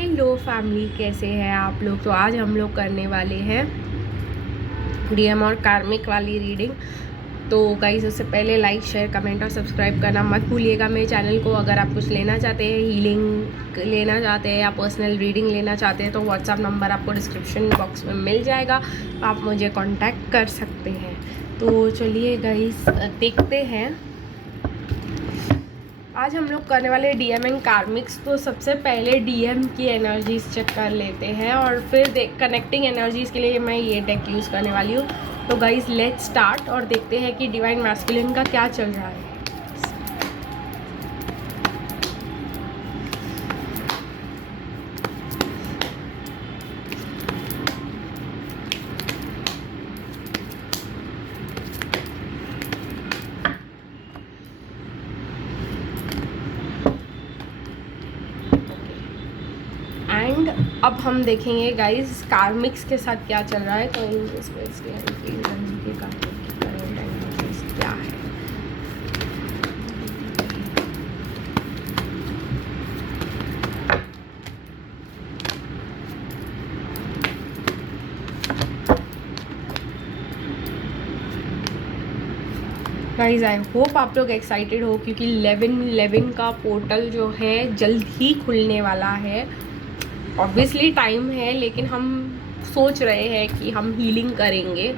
Hello family, कैसे हैं आप लोग। तो आज हम लोग करने वाले हैं डीएम और कार्मिक वाली रीडिंग। तो गाइस, उससे पहले लाइक शेयर कमेंट और सब्सक्राइब करना मत भूलिएगा मेरे चैनल को। अगर आप कुछ लेना चाहते हैं, हीलिंग लेना चाहते हैं या पर्सनल रीडिंग लेना चाहते हैं, तो व्हाट्सअप नंबर आपको डिस्क्रिप्शन बॉक्स में मिल जाएगा, आप मुझे कॉन्टैक्ट कर सकते हैं। तो चलिए गाइस, देखते हैं आज हम लोग करने वाले डीएम एंड कार्मिक्स। तो सबसे पहले डीएम की एनर्जीज चेक कर लेते हैं और फिर कनेक्टिंग एनर्जीज के लिए मैं ये डेक यूज़ करने वाली हूँ। तो गाइज लेट्स स्टार्ट और देखते हैं कि डिवाइन मैस्कुलिन का क्या चल रहा है। एंड अब हम देखेंगे गाइस कार्मिक्स के साथ क्या चल रहा है। तो क्या है। गाइज आई होप आप लोग एक्साइटेड हो, क्योंकि 11/11 का पोर्टल जो है जल्द ही खुलने वाला है। ऑब्वियसली टाइम है, लेकिन हम सोच रहे हैं कि हम हीलिंग करेंगे।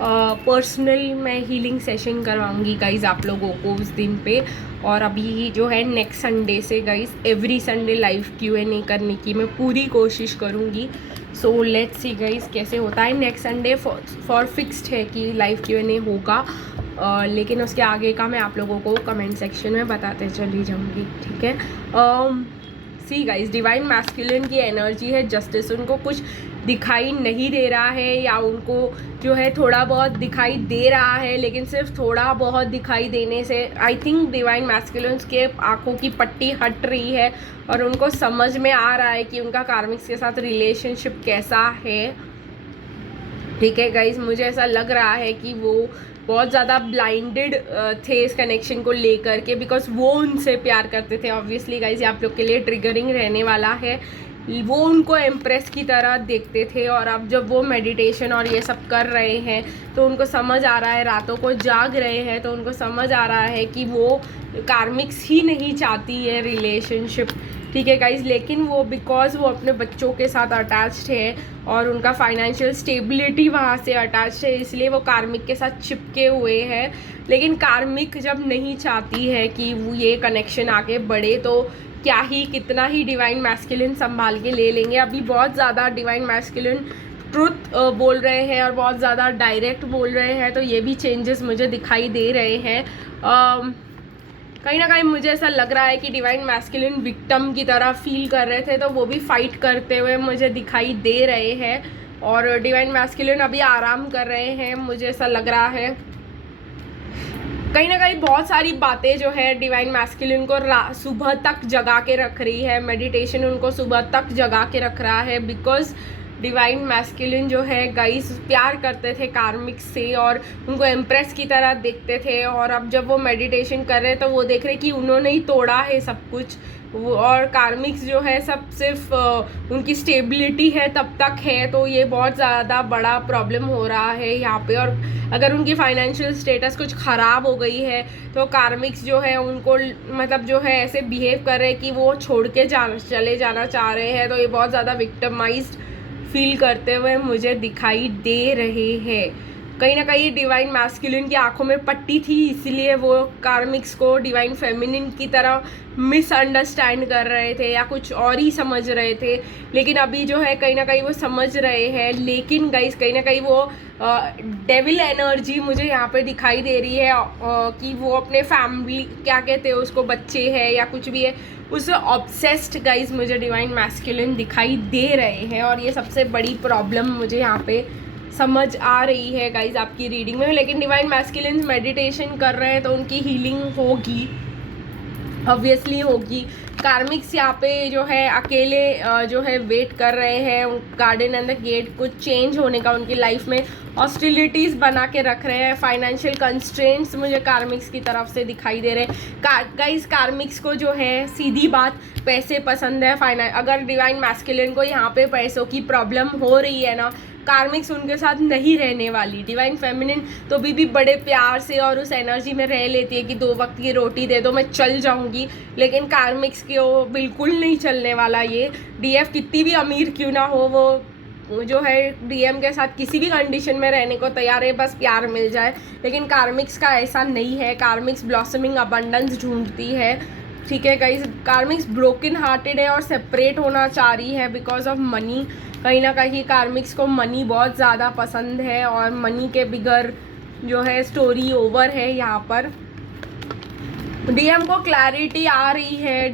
पर्सनल मैं हीलिंग सेशन करवाऊंगी गाइज आप लोगों को उस दिन पे। और अभी जो है नेक्स्ट संडे से guys every Sunday live Q&A करने की मैं पूरी कोशिश करूँगी। सो लेट्स सी गाइज कैसे होता है। नेक्स्ट संडे फॉर फिक्स्ड है कि लाइव Q&A होगा, लेकिन उसके आगे का मैं आप लोगों को कमेंट सेक्शन में बताते चली जाऊँगी, ठीक है। सी गाइस, डिवाइन मैस्कुलिन की एनर्जी है जस्टिस। उनको कुछ दिखाई नहीं दे रहा है, या उनको जो है थोड़ा बहुत दिखाई दे रहा है, लेकिन सिर्फ थोड़ा बहुत दिखाई देने से आई थिंक डिवाइन मैस्कुलिन्स के आंखों की पट्टी हट रही है और उनको समझ में आ रहा है कि उनका कार्मिक्स के साथ रिलेशनशिप कैसा है, ठीक है गाइज। मुझे ऐसा लग रहा है कि वो बहुत ज़्यादा ब्लाइंडेड थे इस कनेक्शन को लेकर के, बिकॉज वो उनसे प्यार करते थे। ऑब्वियसली गाइज आप लोग के लिए ट्रिगरिंग रहने वाला है। वो उनको एम्प्रेस की तरह देखते थे, और अब जब वो मेडिटेशन और ये सब कर रहे हैं तो उनको समझ आ रहा है, रातों को जाग रहे हैं तो उनको समझ आ रहा है कि वो कार्मिक्स ही नहीं चाहती है रिलेशनशिप, ठीक है गाइज। लेकिन वो बिकॉज वो अपने बच्चों के साथ अटैच्ड है और उनका फाइनेंशियल स्टेबिलिटी वहाँ से अटैच्ड है, इसलिए वो कार्मिक के साथ चिपके हुए हैं। लेकिन कार्मिक जब नहीं चाहती है कि वो ये कनेक्शन आगे बढ़े, तो क्या ही कितना ही डिवाइन मैस्कुलिन संभाल के ले लेंगे। अभी बहुत ज़्यादा डिवाइन मैस्कुलिन ट्रुथ बोल रहे हैं और बहुत ज़्यादा डायरेक्ट बोल रहे हैं, तो ये भी चेंजेस मुझे दिखाई दे रहे हैं। कहीं ना कहीं मुझे ऐसा लग रहा है कि डिवाइन मैस्कुलिन विक्टिम की तरह फील कर रहे थे, तो वो भी फाइट करते हुए मुझे दिखाई दे रहे हैं, और डिवाइन मैस्कुलिन अभी आराम कर रहे हैं, मुझे ऐसा लग रहा है। कहीं ना कहीं बहुत सारी बातें जो है डिवाइन मैस्कुलिन को सुबह तक जगा के रख रही है। मेडिटेशन उनको सुबह तक जगा के रख रहा है, बिकॉज डिवाइन मैस्कुलिन जो है गाइस प्यार करते थे कार्मिक से और उनको एम्प्रेस की तरह देखते थे। और अब जब वो मेडिटेशन कर रहे हैं तो वो देख रहे कि उन्होंने ही तोड़ा है सब कुछ, और कार्मिक्स जो है सब सिर्फ उनकी स्टेबिलिटी है तब तक है। तो ये बहुत ज़्यादा बड़ा प्रॉब्लम हो रहा है यहाँ पे। और अगर उनकी फाइनेंशियल स्टेटस कुछ ख़राब हो गई है तो कार्मिक्स जो है उनको मतलब जो है ऐसे बिहेव कर रहे हैं कि वो छोड़ के चले जाना चाह रहे हैं। तो ये बहुत ज़्यादा विक्टिमाइज्ड फील करते हुए मुझे दिखाई दे रहे हैं। कहीं ना कहीं डिवाइन मैस्कुलिन की आंखों में पट्टी थी, इसलिए वो कार्मिक्स को डिवाइन फेमिनिन की तरह मिसअंडरस्टैंड कर रहे थे या कुछ और ही समझ रहे थे। लेकिन अभी जो है कहीं ना कहीं वो समझ रहे हैं। लेकिन गाइस कहीं ना कहीं वो डेविल एनर्जी मुझे यहाँ पे दिखाई दे रही है, कि वो अपने फैमिली क्या कहते हैं उसको, बच्चे हैं या कुछ भी है, उससे ऑब्सेस्ड गाइस मुझे डिवाइन मैस्कुलिन दिखाई दे रहे हैं। और ये सबसे बड़ी प्रॉब्लम मुझे यहाँ पे समझ आ रही है गाइज आपकी रीडिंग में। लेकिन डिवाइन मैस्कुलिन मेडिटेशन कर रहे हैं तो उनकी हीलिंग होगी, ऑब्वियसली होगी, कार्मिक्स यहाँ पे जो है अकेले जो है वेट कर रहे हैं गार्डन एंड द गेट। कुछ चेंज होने का उनकी लाइफ में हॉस्टिलिटीज़ बना के रख रहे हैं। फाइनेंशियल कंस्ट्रेंट्स मुझे कार्मिक्स की तरफ से दिखाई दे रहे हैं। गाइस कार्मिक्स को जो है सीधी बात पैसे पसंद है। अगर डिवाइन मैस्कुलिन को यहाँ पे पैसों की प्रॉब्लम हो रही है ना, कार्मिक्स उनके साथ नहीं रहने वाली। डिवाइन फेमिनिन तो भी बड़े प्यार से और उस एनर्जी में रह लेती है कि 2 वक्त की रोटी दे दो मैं चल जाऊंगी, लेकिन कार्मिक्स की वो बिल्कुल नहीं चलने वाला। ये डीएफ कितनी भी अमीर क्यों ना हो, वो जो है डीएम के साथ किसी भी कंडीशन में रहने को तैयार है, बस प्यार मिल जाए। लेकिन कार्मिक्स का ऐसा नहीं है। कार्मिक्स ब्लॉसमिंग अबंडेंस ढूंढती है। ठीक है गाइस, कार्मिक्स ब्रोकन हार्टेड है और सेपरेट होना चाह रही है बिकॉज ऑफ मनी। कहीं ना कहीं कार्मिक्स को मनी बहुत ज़्यादा पसंद है और मनी के बिगर जो है स्टोरी ओवर है यहाँ पर। डीएम को क्लैरिटी आ रही है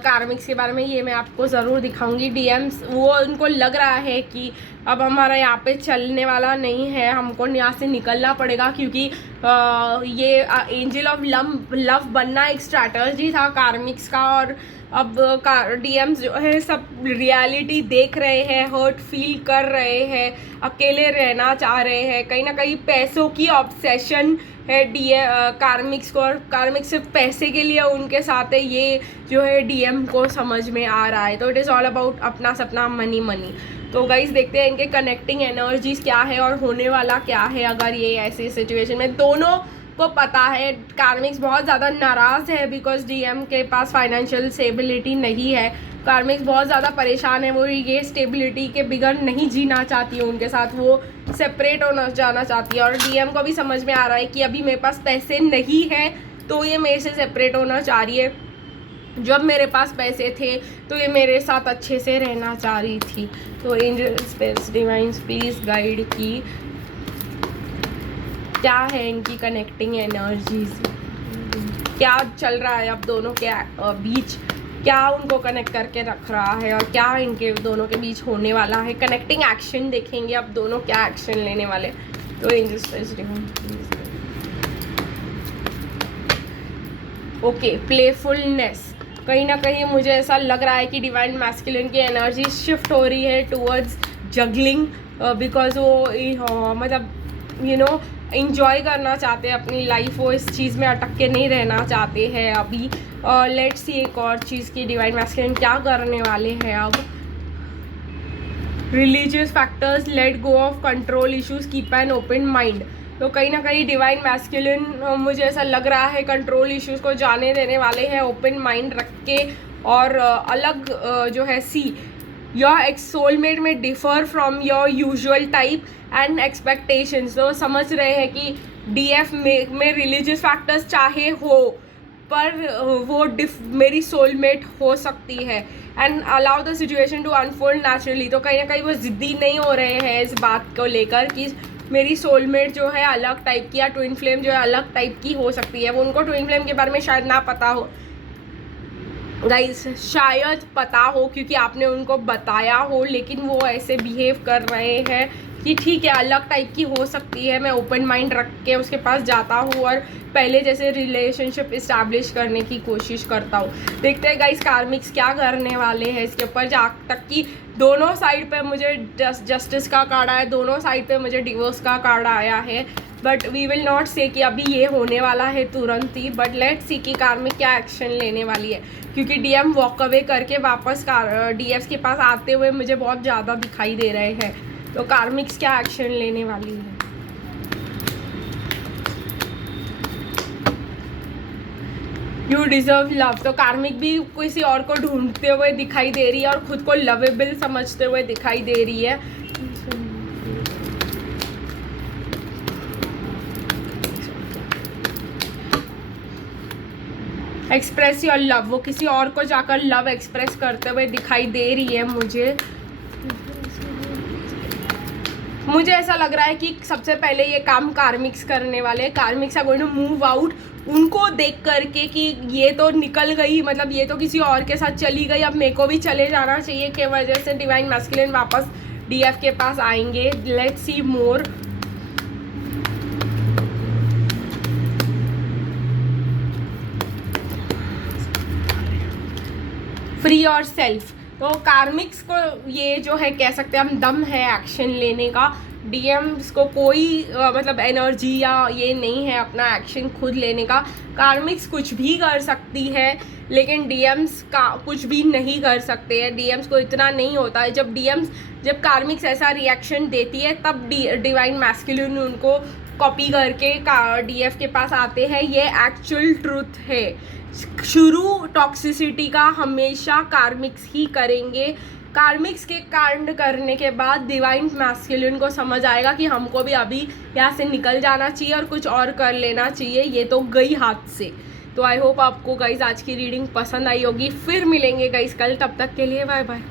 कार्मिक्स के बारे में, ये मैं आपको ज़रूर दिखाऊंगी। डीएम्स वो उनको लग रहा है कि अब हमारा यहाँ पे चलने वाला नहीं है, हमको यहाँ से निकलना पड़ेगा, क्योंकि ये एंजल ऑफ लव बनना एक स्ट्रैटेजी था कार्मिक्स का। और अब डीएम्स जो है सब रियलिटी देख रहे हैं, हर्ट फील कर रहे हैं, अकेले रहना चाह रहे हैं। कहीं ना कहीं पैसों की ऑब्सेशन है कार्मिक्स को, और कार्मिक्स सिर्फ पैसे के लिए उनके साथ है, ये जो है डीएम को समझ में आ रहा है। तो इट इज़ ऑल अबाउट अपना सपना, मनी मनी। तो गाइस देखते हैं इनके कनेक्टिंग एनर्जीज क्या है और होने वाला क्या है अगर ये ऐसी सिचुएशन में। दोनों को पता है कार्मिक्स बहुत ज़्यादा नाराज़ है बिकॉज डीएम के पास फाइनेंशियल स्टेबिलिटी नहीं है। कार्मिक्स बहुत ज़्यादा परेशान है, वो ये स्टेबिलिटी के बिगड़ नहीं जीना चाहती है उनके साथ, वो सेपरेट होना जाना चाहती है। और डीएम को भी समझ में आ रहा है कि अभी मेरे पास पैसे नहीं है तो ये मेरे से सेपरेट होना चाह रही है। जब मेरे पास पैसे थे तो ये मेरे साथ अच्छे से रहना चाह रही थी। तो angel spirits divines please guide की क्या है इनकी कनेक्टिंग एनर्जीज, क्या चल रहा है अब दोनों के बीच, क्या उनको कनेक्ट करके रख रहा है और क्या इनके दोनों के बीच होने वाला है। कनेक्टिंग एक्शन देखेंगे अब दोनों क्या एक्शन लेने वाले। तो angel spirits divines okay, playfulness. कहीं ना कहीं मुझे ऐसा लग रहा है कि डिवाइन मैस्कुलिन की एनर्जी शिफ्ट हो रही है टूवर्ड्स जगलिंग बिकॉज वो मतलब यू नो इंजॉय करना चाहते हैं अपनी लाइफ, वो इस चीज़ में अटक के नहीं रहना चाहते हैं अभी। लेट्स सी एक और चीज़ की डिवाइन मैस्कुलिन क्या करने वाले हैं अब। Religious factors, let go of control issues, keep an open mind. तो कहीं ना कहीं डिवाइन मैस्कुलिन मुझे ऐसा लग रहा है कंट्रोल इश्यूज को जाने देने वाले हैं, ओपन माइंड रख के। और अलग जो है सी योर एक्स सोलमेट में differ from your usual type and expectations. तो समझ रहे हैं कि डीएफ में रिलीजियस फैक्टर्स चाहे हो पर वो मेरी सोलमेट हो सकती है and allow the situation to unfold naturally. तो कहीं ना कहीं वो ज़िद्दी नहीं हो रहे हैं इस बात को लेकर कि मेरी सोलमेट जो है अलग टाइप की या ट्विन फ्लेम जो है अलग टाइप की हो सकती है। वो उनको ट्विन फ्लेम के बारे में शायद ना पता हो गाइस, शायद पता हो क्योंकि आपने उनको बताया हो, लेकिन वो ऐसे बिहेव कर रहे हैं कि ठीक है अलग टाइप की हो सकती है, मैं ओपन माइंड रख के उसके पास जाता हूँ और पहले जैसे रिलेशनशिप इस्टेब्लिश करने की कोशिश करता हूँ। देखते हैं गाइस कार्मिक्स क्या करने वाले हैं इसके ऊपर। जहाँ तक कि दोनों साइड पे मुझे जस्टिस का कार्ड आया, दोनों साइड पे मुझे डिवोर्स का कार्ड आया है, बट वी विल नॉट से कि अभी ये होने वाला है तुरंत ही। बट लेट्स सी कि कार्मिक क्या एक्शन लेने वाली है, क्योंकि डीएम वॉक अवे करके वापस डीएफ के पास आते हुए मुझे बहुत ज़्यादा दिखाई दे रहे हैं। तो कार्मिक्स क्या एक्शन लेने वाली है। You deserve love. तो कार्मिक भी किसी और को ढूंढते हुए दिखाई दे रही है और खुद को लवेबल समझते हुए दिखाई दे रही है। एक्सप्रेस योर लव, वो किसी और को जाकर लव एक्सप्रेस करते हुए दिखाई दे रही है मुझे ऐसा लग रहा है कि सबसे पहले ये काम कार्मिक्स करने वाले हैं। Karmics are going to move out उनको देख करके कि ये तो निकल गई, मतलब ये तो किसी और के साथ चली गई, अब मेरे को भी चले जाना चाहिए के वजह से डिवाइन मैस्कुलिन वापस डीएफ के पास आएंगे। Let's see more. फ्री और सेल्फ। तो कार्मिक्स को ये जो है कह सकते हैं हम दम है एक्शन लेने का। डीएम्स को कोई मतलब एनर्जी या ये नहीं है अपना एक्शन खुद लेने का। कार्मिक्स कुछ भी कर सकती है लेकिन डीएम्स का कुछ भी नहीं कर सकते हैं। डीएम्स को इतना नहीं होता है। जब कार्मिक्स ऐसा रिएक्शन देती है तब डिवाइन मैस्कुलिन उनको कॉपी करके डीएफ के पास आते हैं। ये एक्चुअल ट्रूथ है। शुरू टॉक्सिसिटी का हमेशा कार्मिक्स ही करेंगे। कार्मिक्स के कांड करने के बाद डिवाइन मैस्कुलिन को समझ आएगा कि हमको भी अभी यहाँ से निकल जाना चाहिए और कुछ और कर लेना चाहिए, ये तो गई हाथ से। तो आई होप आपको गाइज आज की रीडिंग पसंद आई होगी। फिर मिलेंगे गाइज कल, तब तक के लिए बाय बाय।